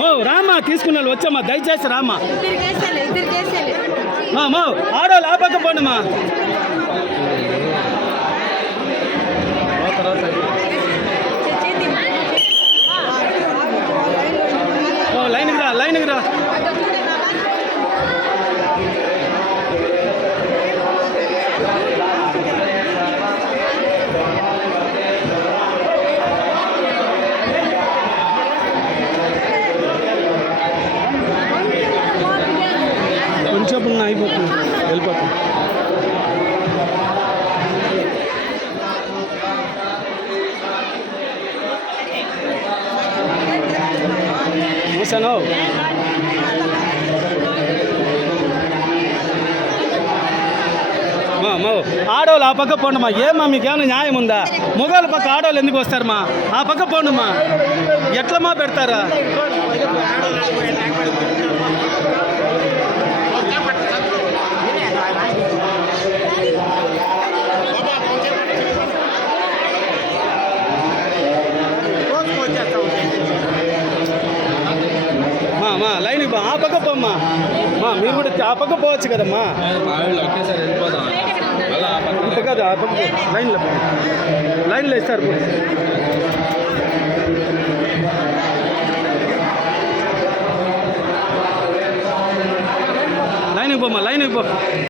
ఓ రామా తీసుకున్న వాళ్ళు వచ్చమ్మా దయచేసి రామా మా ఆడోళ్ళు ఆ పక్క పోండమ్మా ఓ లైన్కి రా లైన్కి రా కొంచెం అయిపోతుంది వెళ్ళిపోతుంది మూసాను ఆడవాళ్ళు ఆ పక్క పోండమ్మా ఏమా మీకేమైనా న్యాయం ఉందా మొగాళ్ళ పక్క ఆడవాళ్ళు ఎందుకు వస్తారమ్మా ఆ పక్క పోండమ్మా ఎట్లమ్మా పెడతారా లైన్ ఆ పక్క పోమ్మా మీరు కూడా ఆ పక్క పోవచ్చు కదమ్మా కాదు ఆ పక్క లైన్లో ఇస్తారు లైన్కి పోమ్మా లైన్కి పో